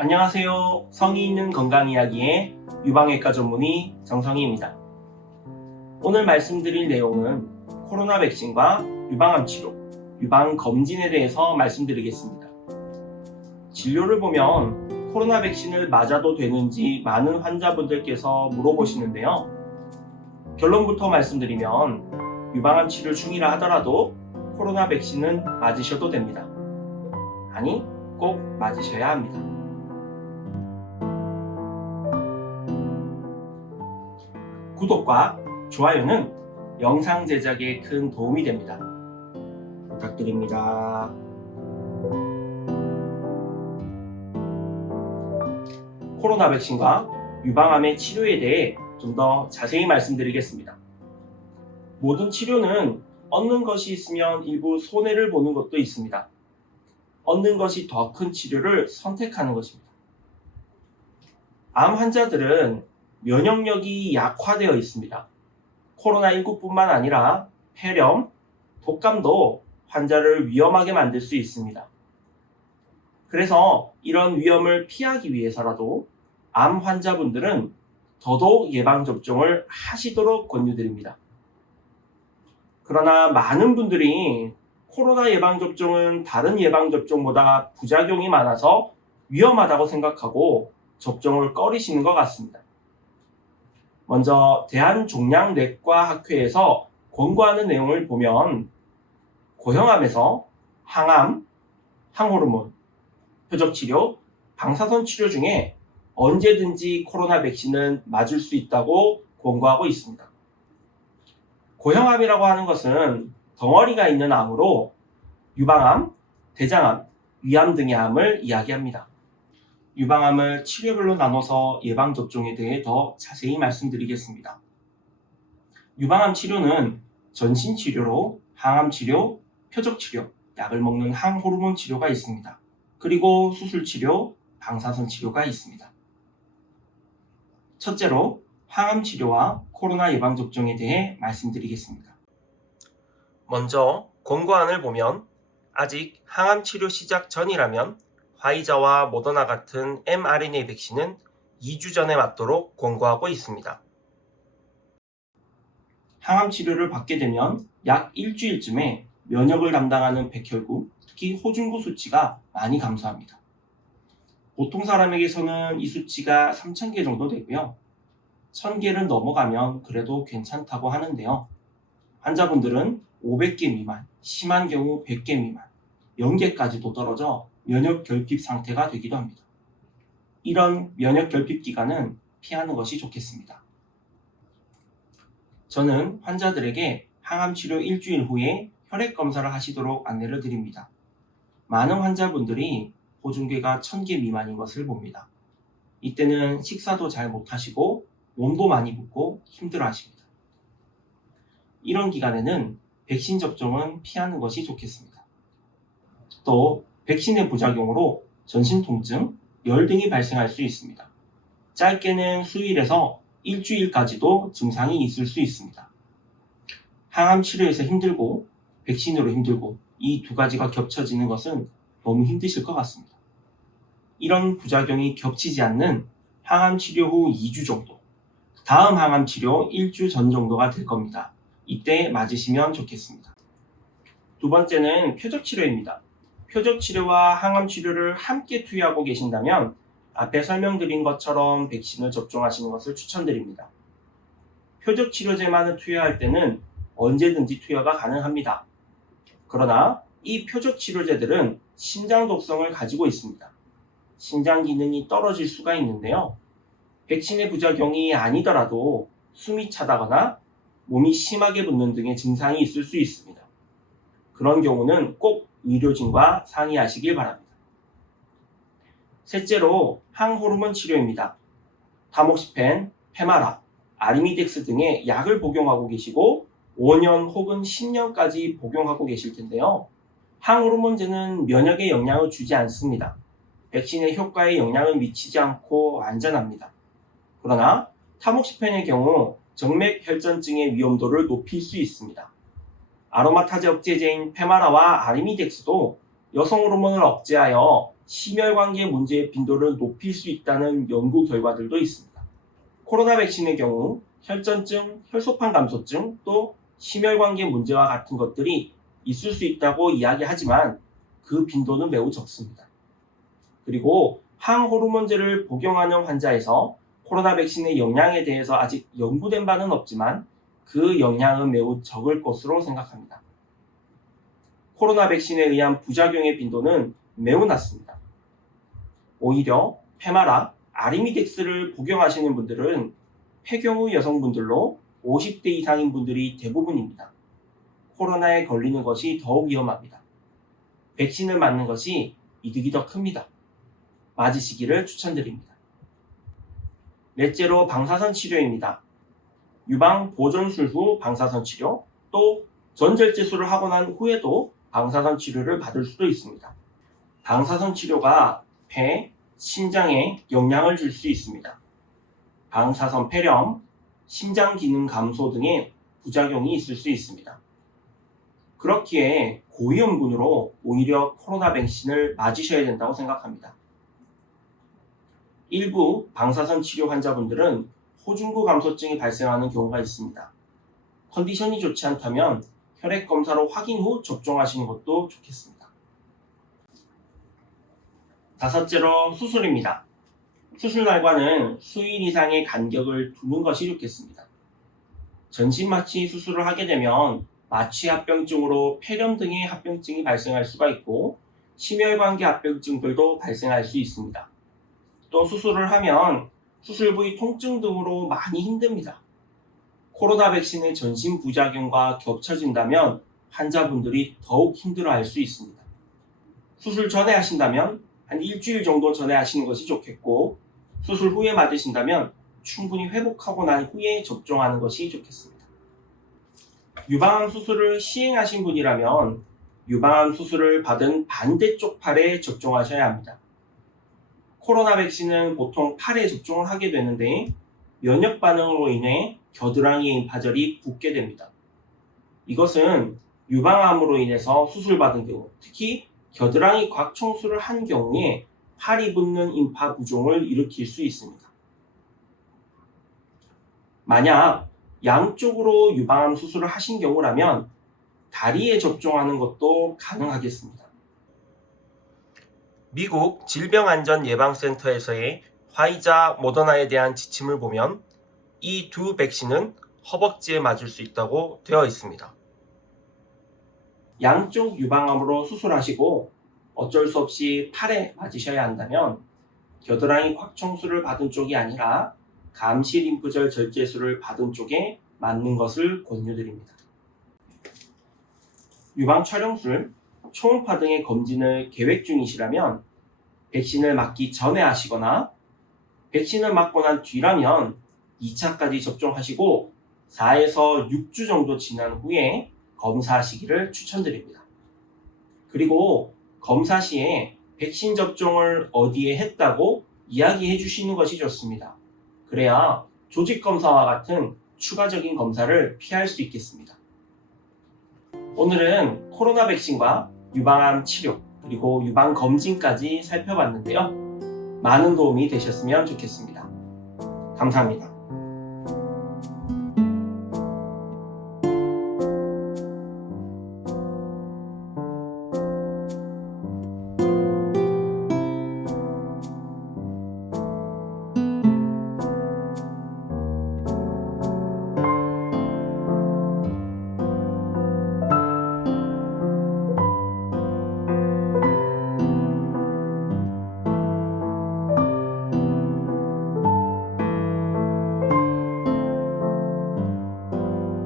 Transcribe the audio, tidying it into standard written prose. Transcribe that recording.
안녕하세요. 성의 있는 건강 이야기의 유방외과 전문의 정성희입니다. 오늘 말씀드릴 내용은 코로나 백신과 유방암 치료, 유방 검진에 대해서 말씀드리겠습니다. 진료를 보면 코로나 백신을 맞아도 되는지 많은 환자분들께서 물어보시는데요. 결론부터 말씀드리면 유방암 치료 중이라 하더라도 코로나 백신은 맞으셔도 됩니다. 아니, 꼭 맞으셔야 합니다. 구독과 좋아요는 영상 제작에 큰 도움이 됩니다. 부탁드립니다. 코로나 백신과 유방암의 치료에 대해 좀 더 자세히 말씀드리겠습니다. 모든 치료는 얻는 것이 있으면 일부 손해를 보는 것도 있습니다. 얻는 것이 더 큰 치료를 선택하는 것입니다. 암 환자들은 면역력이 약화되어 있습니다. 코로나19뿐만 아니라 폐렴, 독감도 환자를 위험하게 만들 수 있습니다. 그래서 이런 위험을 피하기 위해서라도 암 환자분들은 더더욱 예방접종을 하시도록 권유드립니다. 그러나 많은 분들이 코로나 예방접종은 다른 예방접종보다 부작용이 많아서 위험하다고 생각하고 접종을 꺼리시는 것 같습니다. 먼저 대한종양내과학회에서 권고하는 내용을 보면 고형암에서 항암, 항호르몬, 표적치료, 방사선 치료 중에 언제든지 코로나 백신은 맞을 수 있다고 권고하고 있습니다. 고형암이라고 하는 것은 덩어리가 있는 암으로 유방암, 대장암, 위암 등의 암을 이야기합니다. 유방암을 치료별로 나눠서 예방접종에 대해 더 자세히 말씀드리겠습니다. 유방암 치료는 전신치료로 항암치료, 표적치료, 약을 먹는 항호르몬 치료가 있습니다. 그리고 수술치료, 방사선 치료가 있습니다. 첫째로 항암치료와 코로나 예방접종에 대해 말씀드리겠습니다. 먼저 권고안을 보면 아직 항암치료 시작 전이라면 화이자와 모더나 같은 mRNA 백신은 2주 전에 맞도록 권고하고 있습니다. 항암 치료를 받게 되면 약 일주일쯤에 면역을 담당하는 백혈구, 특히 호중구 수치가 많이 감소합니다. 보통 사람에게서는 이 수치가 3,000개 정도 되고요. 1,000개를 넘어가면 그래도 괜찮다고 하는데요. 환자분들은 500개 미만, 심한 경우 100개 미만, 0개까지도 떨어져 면역 결핍 상태가 되기도 합니다. 이런 면역 결핍 기간은 피하는 것이 좋겠습니다. 저는 환자들에게 항암 치료 일주일 후에 혈액 검사를 하시도록 안내를 드립니다. 많은 환자분들이 보증계가 1,000개 미만인 것을 봅니다. 이때는 식사도 잘 못하시고 몸도 많이 붓고 힘들어 하십니다. 이런 기간에는 백신 접종은 피하는 것이 좋겠습니다. 또 백신의 부작용으로 전신 통증, 열 등이 발생할 수 있습니다. 짧게는 수일에서 일주일까지도 증상이 있을 수 있습니다. 항암 치료에서 힘들고 백신으로 힘들고 이 두 가지가 겹쳐지는 것은 너무 힘드실 것 같습니다. 이런 부작용이 겹치지 않는 항암 치료 후 2주 정도, 다음 항암 치료 1주 전 정도가 될 겁니다. 이때 맞으시면 좋겠습니다. 두 번째는 표적 치료입니다. 표적 치료와 항암 치료를 함께 투여하고 계신다면 앞에 설명드린 것처럼 백신을 접종하시는 것을 추천드립니다. 표적 치료제만을 투여할 때는 언제든지 투여가 가능합니다. 그러나 이 표적 치료제들은 신장 독성을 가지고 있습니다. 신장 기능이 떨어질 수가 있는데요. 백신의 부작용이 아니더라도 숨이 차다거나 몸이 심하게 붓는 등의 증상이 있을 수 있습니다. 그런 경우는 꼭 의료진과 상의하시길 바랍니다. 셋째로 항호르몬 치료입니다. 타목시펜, 페마라, 아리미덱스 등의 약을 복용하고 계시고 5년 혹은 10년까지 복용하고 계실 텐데요. 항호르몬제는 면역에 영향을 주지 않습니다. 백신의 효과에 영향을 미치지 않고 안전합니다. 그러나 타목시펜의 경우 정맥 혈전증의 위험도를 높일 수 있습니다. 아로마타제 억제제인 페마라와 아리미덱스도 여성 호르몬을 억제하여 심혈관계 문제의 빈도를 높일 수 있다는 연구 결과들도 있습니다. 코로나 백신의 경우 혈전증, 혈소판 감소증, 또 심혈관계 문제와 같은 것들이 있을 수 있다고 이야기하지만 그 빈도는 매우 적습니다. 그리고 항호르몬제를 복용하는 환자에서 코로나 백신의 영향에 대해서 아직 연구된 바는 없지만 그 영향은 매우 적을 것으로 생각합니다. 코로나 백신에 의한 부작용의 빈도는 매우 낮습니다. 오히려 페마라, 아리미덱스를 복용하시는 분들은 폐경후 여성분들로 50대 이상인 분들이 대부분입니다. 코로나에 걸리는 것이 더욱 위험합니다. 백신을 맞는 것이 이득이 더 큽니다. 맞으시기를 추천드립니다. 넷째로 방사선 치료입니다. 유방 보존술 후 방사선 치료, 또 전절제술을 하고 난 후에도 방사선 치료를 받을 수도 있습니다. 방사선 치료가 폐, 심장에 영향을 줄 수 있습니다. 방사선 폐렴, 심장 기능 감소 등의 부작용이 있을 수 있습니다. 그렇기에 고위험군으로 오히려 코로나 백신을 맞으셔야 된다고 생각합니다. 일부 방사선 치료 환자분들은 호중구 감소증이 발생하는 경우가 있습니다. 컨디션이 좋지 않다면 혈액 검사로 확인 후 접종하시는 것도 좋겠습니다. 다섯째로 수술입니다. 수술 날과는 수일 이상의 간격을 두는 것이 좋겠습니다. 전신마취 수술을 하게 되면 마취 합병증으로 폐렴 등의 합병증이 발생할 수가 있고 심혈관계 합병증들도 발생할 수 있습니다. 또 수술을 하면 수술 부위 통증 등으로 많이 힘듭니다. 코로나 백신의 전신 부작용과 겹쳐진다면 환자분들이 더욱 힘들어할 수 있습니다. 수술 전에 하신다면 한 일주일 정도 전에 하시는 것이 좋겠고 수술 후에 맞으신다면 충분히 회복하고 난 후에 접종하는 것이 좋겠습니다. 유방암 수술을 시행하신 분이라면 유방암 수술을 받은 반대쪽 팔에 접종하셔야 합니다. 코로나 백신은 보통 팔에 접종을 하게 되는데 면역 반응으로 인해 겨드랑이인 파절이 붓게 됩니다. 이것은 유방암으로 인해서 수술받은 경우, 특히 겨드랑이 곽청수를 한 경우에 팔이 붓는 임파 부종을 일으킬 수 있습니다. 만약 양쪽으로 유방암 수술을 하신 경우라면 다리에 접종하는 것도 가능하겠습니다. 미국 질병안전예방센터에서의 화이자, 모더나에 대한 지침을 보면 이 두 백신은 허벅지에 맞을 수 있다고 되어 있습니다. 양쪽 유방암으로 수술하시고 어쩔 수 없이 팔에 맞으셔야 한다면 겨드랑이 곽청수를 받은 쪽이 아니라 감시림프절 절제술을 받은 쪽에 맞는 것을 권유드립니다. 유방 촬영술, 초음파 등의 검진을 계획 중이시라면 백신을 맞기 전에 하시거나 백신을 맞고 난 뒤라면 2차까지 접종하시고 4에서 6주 정도 지난 후에 검사하시기를 추천드립니다. 그리고 검사 시에 백신 접종을 어디에 했다고 이야기해 주시는 것이 좋습니다. 그래야 조직 검사와 같은 추가적인 검사를 피할 수 있겠습니다. 오늘은 코로나 백신과 유방암 치료 그리고 유방 검진까지 살펴봤는데요. 많은 도움이 되셨으면 좋겠습니다. 감사합니다.